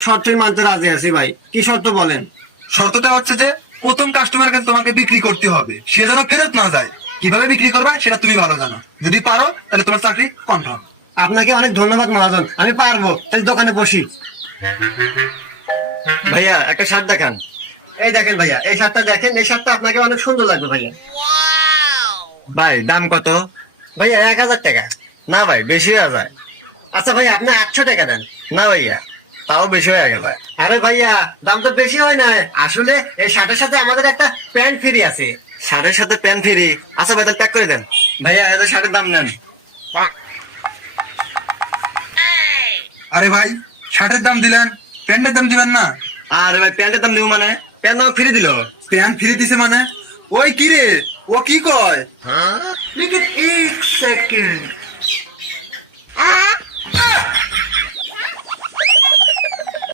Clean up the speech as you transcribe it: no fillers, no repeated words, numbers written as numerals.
শর্তই মানতে রাজি আছি ভাই, কি শর্ত বলেন? শর্তটা হচ্ছে যে প্রথম কাস্টমার কাছে তোমাকে বিক্রি করতে হবে, সে যেন ফেরত না যায়। কিভাবে বিক্রি করবা সেটা তুমি ভালো জানো, যদি পারো তাহলে তোমার চাকরি কনফার্ম। আপনাকে অনেক ধন্যবাদ মহাজন, আমি পারবো, তাহলে দোকানে বসি। ভাইয়া একটা শার্ট দেখান। এই দেখেন ভাইয়া, এই শার্টটা দেখেন, এই শার্টটা আপনাকে অনেক সুন্দর লাগবে ভাইয়া। ভাই দাম কত? ভাইয়া 1000 টাকা। না ভাই বেশি হয়ে যায়। আচ্ছা ভাইয়া আপনি 800 টাকা দেন। না ভাইয়া তাও বেশি হয়ে গেল। আরে ভাইয়া দাম তো বেশি হয় না, আসলে এই শার্টের সাথে আমাদের একটা প্যান্ট ফ্রি আছে। শার্টের সাথে প্যান্ট ফ্রি? আচ্ছা ভাই তাহলে প্যাক করে দেন। ভাইয়া এত শার্টের দাম নেন। আরে ভাই, শার্টের দাম দিলেন, প্যান্টের দাম দিবেন না? আরে ভাই প্যান্টের দাম দিব মানে? প্যান্ট দাম ফ্রি দিল। প্যান্ট ফ্রি দিছে মানে? ওই কি রে, ও কি কয়? लेकिन 1 सेकंड